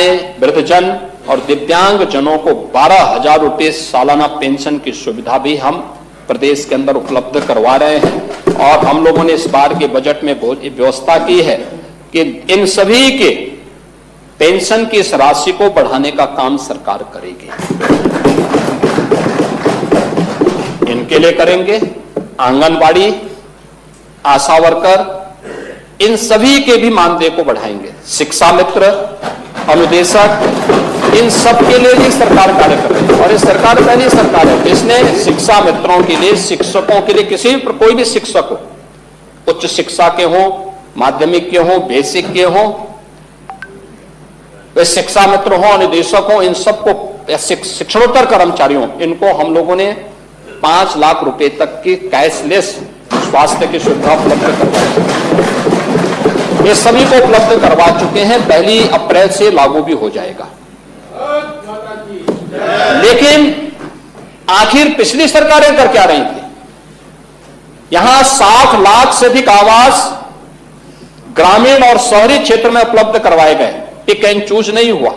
महिलाएं, वृद्धजन और दिव्यांग जनों को 12,000 रुपये सालाना पेंशन की सुविधा भी हम प्रदेश के अंदर उपलब्ध करवा रहे हैं। और हम लोगों ने इस बार के बजट में व्यवस्था की है कि इन सभी के पेंशन की इस राशि को बढ़ाने का काम सरकार करेगी। इनके लिए करेंगे, आंगनबाड़ी, आशा वर्कर, इन सभी के भी मानदेय को बढ़ाएंगे। शिक्षा मित्र, अनुदेशक, इन सब के लिए भी सरकार कार्य कर रही है। और ये सरकार पहली सरकार है जिसने शिक्षा मित्रों के लिए, शिक्षकों के लिए, किसी भी कोई भी शिक्षक हो, उच्च शिक्षा के हो, माध्यमिक के हो, बेसिक के हो, वे शिक्षा मित्र हो, अनुदेशक हो, इन सबको, शिक्षणोत्तर कर्मचारियों, इनको हम लोगों ने 5 लाख रुपए तक की कैशलेस स्वास्थ्य की सुविधा उपलब्ध करवाई। ये सभी को उपलब्ध करवा चुके हैं, 1 अप्रैल से लागू भी हो जाएगा। लेकिन आखिर पिछली सरकारें कर क्या रही थी? यहां 60 लाख से अधिक आवास ग्रामीण और शहरी क्षेत्र में उपलब्ध करवाए गए, पिक एंड चूज नहीं हुआ।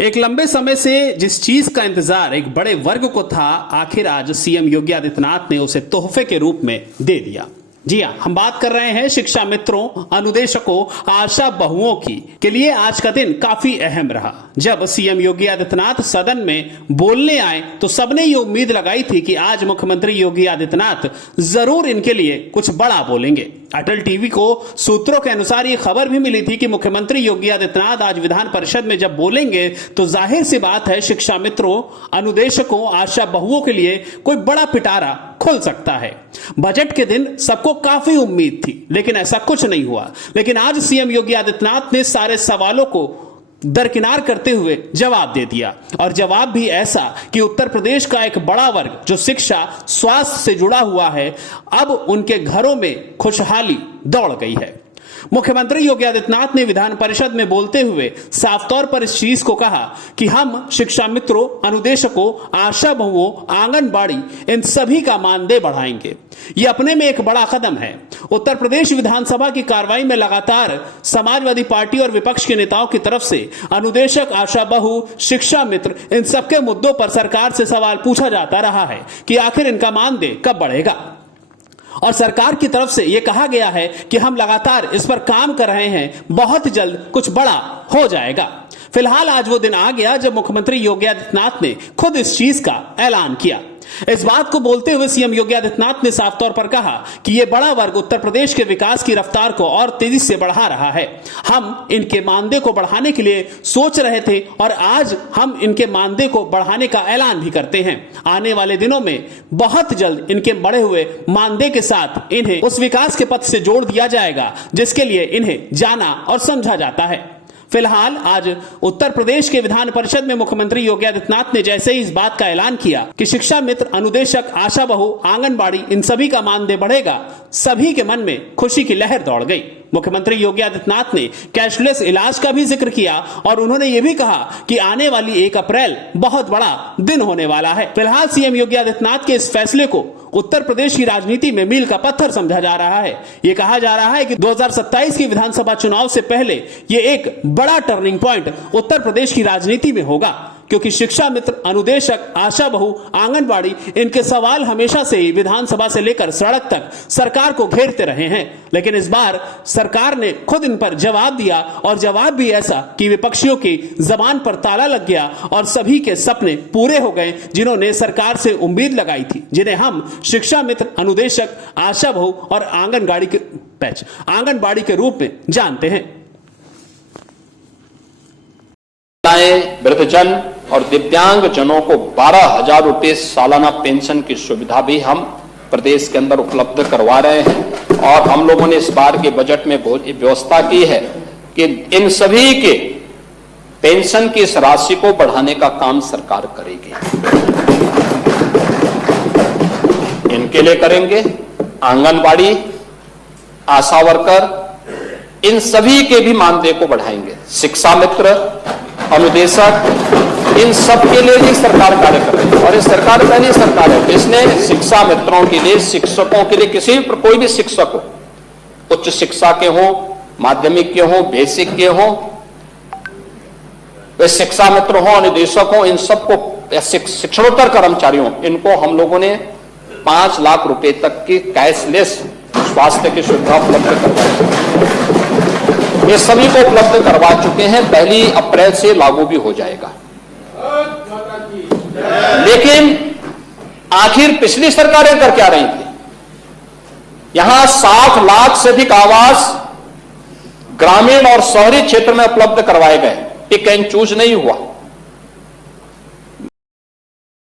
एक लंबे समय से जिस चीज का इंतजार एक बड़े वर्ग को था, आखिर आज सीएम योगी आदित्यनाथ ने उसे तोहफे के रूप में दे दिया। जी हां, हम बात कर रहे हैं शिक्षा मित्रों, अनुदेशकों, आशा बहुओं की। के लिए आज का दिन काफी अहम रहा। जब सीएम योगी आदित्यनाथ सदन में बोलने आए तो सबने ये उम्मीद लगाई थी कि आज मुख्यमंत्री योगी आदित्यनाथ जरूर इनके लिए कुछ बड़ा बोलेंगे। अटल टीवी को सूत्रों के अनुसार ये खबर भी मिली थी कि मुख्यमंत्री योगी आदित्यनाथ आज विधान परिषद में जब बोलेंगे तो जाहिर सी बात है शिक्षा मित्रों, अनुदेशकों, आशा बहुओं के लिए कोई बड़ा पिटारा खुल सकता है। बजट के दिन सबको काफी उम्मीद थी, लेकिन ऐसा कुछ नहीं हुआ। लेकिन आज सीएम योगी आदित्यनाथ ने सारे सवालों को दरकिनार करते हुए जवाब दे दिया, और जवाब भी ऐसा कि उत्तर प्रदेश का एक बड़ा वर्ग जो शिक्षा, स्वास्थ्य से जुड़ा हुआ है, अब उनके घरों में खुशहाली दौड़ गई है। मुख्यमंत्री योगी आदित्यनाथ ने विधान परिषद में बोलते हुए साफ तौर पर इस चीज को कहा कि हम शिक्षा मित्रों, अनुदेशकों, आशा बहुओं, आंगनबाड़ी, इन सभी का मानदेय बढ़ाएंगे। यह अपने में एक बड़ा कदम है। उत्तर प्रदेश विधानसभा की कार्रवाई में लगातार समाजवादी पार्टी और विपक्ष के नेताओं की तरफ से अनुदेशक, आशा बहु, शिक्षा मित्र, इन सबके मुद्दों पर सरकार से सवाल पूछा जाता रहा है कि आखिर इनका मानदेय कब बढ़ेगा। और सरकार की तरफ से यह कहा गया है कि हम लगातार इस पर काम कर रहे हैं, बहुत जल्द कुछ बड़ा हो जाएगा। फिलहाल आज वो दिन आ गया जब मुख्यमंत्री योगी आदित्यनाथ ने खुद इस चीज का ऐलान किया। इस बात को बोलते हुए सीएम योगी आदित्यनाथ ने साफ तौर पर कहा कि यह बड़ा वर्ग उत्तर प्रदेश के विकास की रफ्तार को और तेजी से बढ़ा रहा है। हम इनके मानदेय को बढ़ाने के लिए सोच रहे थे और आज हम इनके मानदेय को बढ़ाने का ऐलान भी करते हैं। आने वाले दिनों में बहुत जल्द इनके बढ़े हुए मानदेय के साथ इन्हें उस विकास के पथ से जोड़ दिया जाएगा जिसके लिए इन्हें जाना और समझा जाता है। फिलहाल आज उत्तर प्रदेश के विधान परिषद में मुख्यमंत्री योगी आदित्यनाथ ने जैसे ही इस बात का ऐलान किया कि शिक्षा मित्र, अनुदेशक, आशा बहु, आंगनबाड़ी, इन सभी का मानदेय बढ़ेगा, सभी के मन में खुशी की लहर दौड़ गई। मुख्यमंत्री योगी आदित्यनाथ ने कैशलेस इलाज का भी जिक्र किया और उन्होंने यह भी कहा कि आने वाली 1 अप्रैल बहुत बड़ा दिन होने वाला है। फिलहाल सीएम योगी आदित्यनाथ के इस फैसले को उत्तर प्रदेश की राजनीति में मील का पत्थर समझा जा रहा है। यह कहा जा रहा है कि 2027 की विधानसभा चुनाव से पहले यह एक बड़ा टर्निंग पॉइंट उत्तर प्रदेश की राजनीति में होगा, क्योंकि शिक्षा मित्र, अनुदेशक, आशा बहु, आंगनबाड़ी, इनके सवाल हमेशा से ही विधानसभा से लेकर सड़क तक सरकार को घेरते रहे हैं। लेकिन इस बार सरकार ने खुद इन पर जवाब दिया, और जवाब भी ऐसा कि विपक्षियों की जबान पर ताला लग गया और सभी के सपने पूरे हो गए जिन्होंने सरकार से उम्मीद लगाई थी, जिन्हें हम शिक्षा मित्र, अनुदेशक, आशा बहु और आंगनबाड़ी के रूप में जानते हैं। वृद्धजन और दिव्यांग जनों को 12,000 रुपये सालाना पेंशन की सुविधा भी हम प्रदेश के अंदर उपलब्ध करवा रहे हैं। और हम लोगों ने इस बार के बजट में व्यवस्था की है कि इन सभी के पेंशन की इस राशि को बढ़ाने का काम सरकार करेगी। इनके लिए करेंगे, आंगनबाड़ी, आशा वर्कर, इन सभी के भी मानदेय को बढ़ाएंगे। शिक्षा मित्र, अनुदेशक, इन सब के लिए भी सरकार कार्य कर रही है। और ये सरकार पहली सरकार है जिसने शिक्षा मित्रों के लिए, शिक्षकों के लिए, किसी भी कोई भी शिक्षक हो, उच्च शिक्षा के हो, माध्यमिक के हो, बेसिक के हो, वे शिक्षा मित्र हों, निदेशक हों, इन सबको शिक्षणोत्तर कर्मचारियों, इनको हम लोगों ने 5 लाख रुपए तक की कैशलेस स्वास्थ्य की सुविधा उपलब्ध करवाई। ये सभी को उपलब्ध करवा चुके हैं, 1 अप्रैल से लागू भी हो जाएगा। लेकिन आखिर पिछली सरकारें कर क्या रही थी? यहां 60 लाख से अधिक आवास ग्रामीण और शहरी क्षेत्र में उपलब्ध करवाए गए, पिक एंड चूज नहीं हुआ।